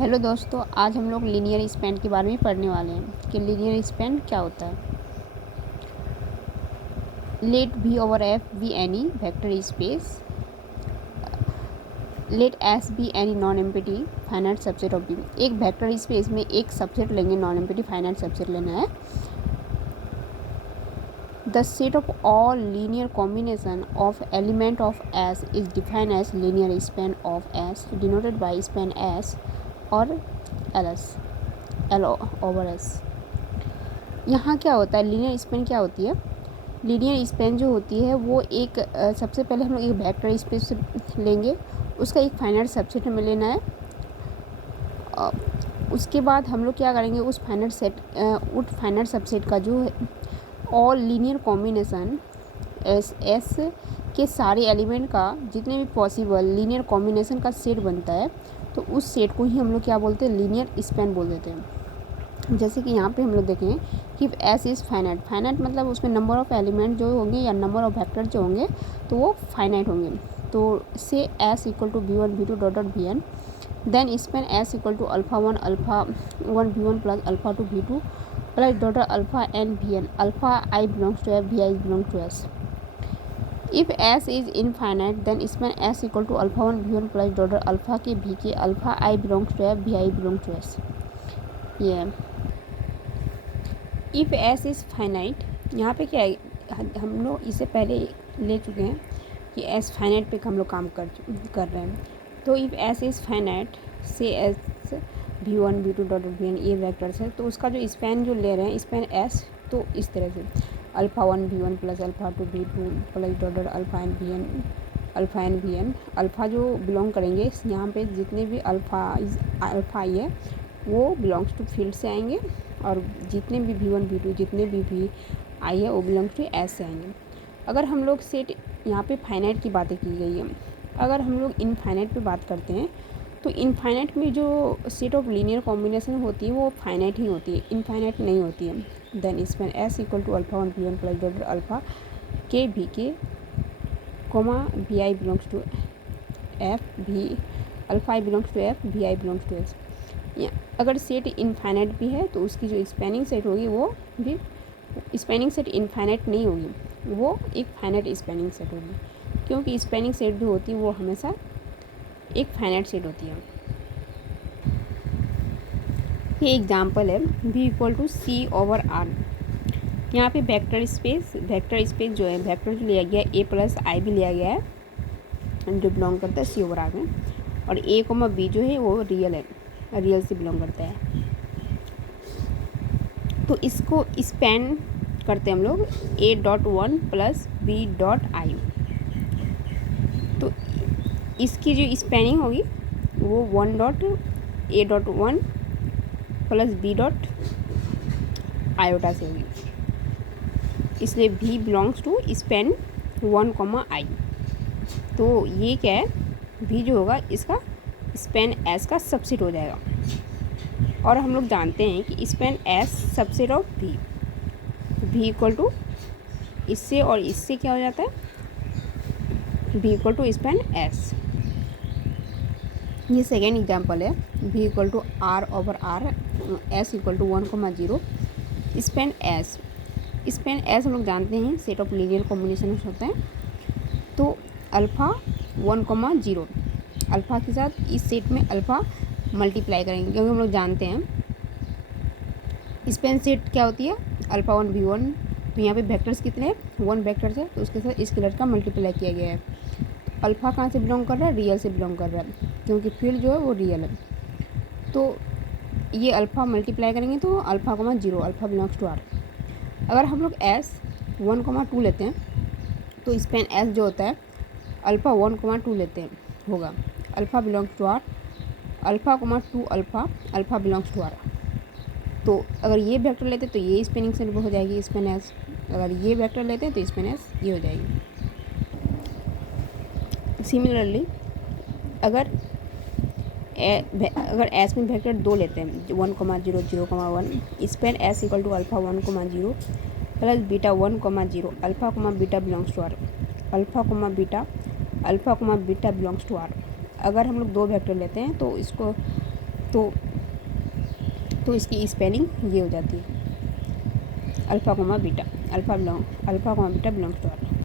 Hello दोस्तों, आज हम लोग लीनियर स्पैन के बारे में पढ़ने वाले हैं कि लीनियर स्पैन क्या होता है। Let V over F be any vector space, let S be any non empty finite subset of B। एक वेक्टर स्पेस में एक सबसेट लेंगे, नॉन एम्प्टी फाइनाइट सबसेट लेना है। The set of all linear combination of element of S is defined as linear span of S denoted by span S और L over S। यहाँ क्या होता है, लीनियर स्पैन क्या होती है। लीनियर स्पैन जो होती है वो एक सबसे पहले हम लोग एक वेक्टर स्पेस लेंगे, उसका एक फाइनाइट सबसेट हमें लेना है। उसके बाद हम लोग क्या करेंगे, उस फाइनाइट सबसेट का जो है ऑल लीनियर कॉम्बिनेशन एस के सारे एलिमेंट का जितने भी पॉसिबल लीनियर कॉम्बिनेशन का सेट बनता है, तो उस सेट को ही हम लोग क्या बोलते हैं, लीनियर स्पैन बोल देते हैं। जैसे कि यहाँ पे हम लोग देखें कि एस इज़ फाइनाइट मतलब उसमें नंबर ऑफ़ एलिमेंट जो होंगे या नंबर ऑफ़ वेक्टर जो होंगे तो वो फाइनाइट होंगे। तो से S equal to V1 V2 dot dot Vn, then span S equal to alpha one V1 plus alpha two V2 plus dot alpha n Vn, alpha I belongs to F, Vi belongs to S। If S is infinite then span S equal to alpha one V1 plus dot alpha k V k, alpha I belongs to F, Vi belongs to S। ये है if S is finite. यहाँ पे क्या है, हम लोग इससे पहले ले चुके हैं कि एस फाइनाइट पे हम लोग काम कर रहे हैं। तो इफ़ एस इज़ फाइनाइट से S V1 V2 dot Vn ये वेक्टर्स है, तो उसका जो स्पैन जो ले रहे हैं स्पैन एस, तो इस तरह से alpha one V1 plus alpha two V2 plus dot alpha n Vn, alpha जो बिलोंग करेंगे यहाँ पे जितने भी अल्फ़ा आई है वो बिलोंग्स टू फील्ड से आएंगे, और जितने भी V1 V2 जितने भी आई है वो बिलोंग्स टू एस से आएंगे। अगर हम लोग सेट यहाँ पे फाइनाइट की बातें की गई है, अगर हम लोग इनफाइनाइट पे बात करते हैं तो इनफाइनाइट में जो सेट ऑफ लीनियर कॉम्बिनेशन होती है वो फाइनाइट ही होती है, इनफाइनाइट नहीं होती है। Then span S equal to alpha one V1 plus dot alpha k V k comma Vi belongs to F, भी alpha I belongs to F, Vi belongs to S। अगर सेट इनफाइनाइट भी है तो उसकी जो स्पैनिंग सेट होगी वो भी स्पैनिंग सेट इनफाइनाइट नहीं होगी, वो एक फाइनाइट स्पैनिंग सेट होगी, क्योंकि स्पैनिंग सेट जो होती है वो हमेशा एक फाइनाइट सेट होती है। ये एग्जांपल है V equal to C over R। यहाँ पे वेक्टर स्पेस जो है, वेक्टर जो लिया गया A प्लस I भी लिया गया है जो बिलोंग करता है C ओवर R में, और A कोमा B जो है वो रियल है, रियल से बिलोंग करता है। तो इसको स्पैन करते हैं हम लोग A.1 प्लस B.I। तो इसकी जो स्पैनिंग होगी वो A.1 प्लस B.आयोटा से होगी, इसलिए V belongs to span 1, I। तो ये क्या है, V जो होगा इसका स्पैन S का सबसेट हो जाएगा, और हम लोग जानते हैं कि span S subset of V equal to इससे और इससे क्या हो जाता है, V equal to span S। ये सेकेंड एग्जांपल है V equal to R over R, S equal to 1, 0 span S। Span S हम लोग जानते हैं सेट ऑफ लीनियर कॉम्बिनेशन होता है, तो अल्फ़ा 1, 0 अल्फ़ा के साथ इस सेट में अल्फ़ा मल्टीप्लाई करेंगे, क्योंकि हम लोग जानते हैं स्पैन सेट क्या होती है, अल्फ़ा वन V1। तो यहाँ पे वेक्टर्स कितने हैं, 1 वेक्टर्स है, तो उसके साथ स्केलर का मल्टीप्लाई किया गया है। तो अल्फ़ा कहाँ से बिलोंग कर रहा है, रियल से बिलोंग कर रहा है, क्योंकि फील्ड जो है वो रियल है। तो ये अल्फ़ा मल्टीप्लाई करेंगे तो alpha 0 alpha belongs to R। अगर हम लोग S 1, 2 लेते हैं तो स्पैन S जो होता है अल्फ़ा 1, 2 लेते हैं होगा, alpha belongs to R, alpha 2 alpha belongs to R। तो अगर ये वेक्टर लेते हैं तो ये स्पैनिंग सेट हो जाएगी स्पैन S, अगर ये वेक्टर लेते हैं तो स्पैन S ये हो जाएगी। सिमिलरली अगर S में वेक्टर 2 लेते हैं 1, 0 0, 1, span S equal to alpha 1, 0 plus beta 1, 0 alpha beta belongs to R, alpha beta belongs to R। अगर हम लोग 2 वेक्टर लेते हैं तो इसको तो इसकी स्पेलिंग ये हो जाती है alpha comma beta belongs to are.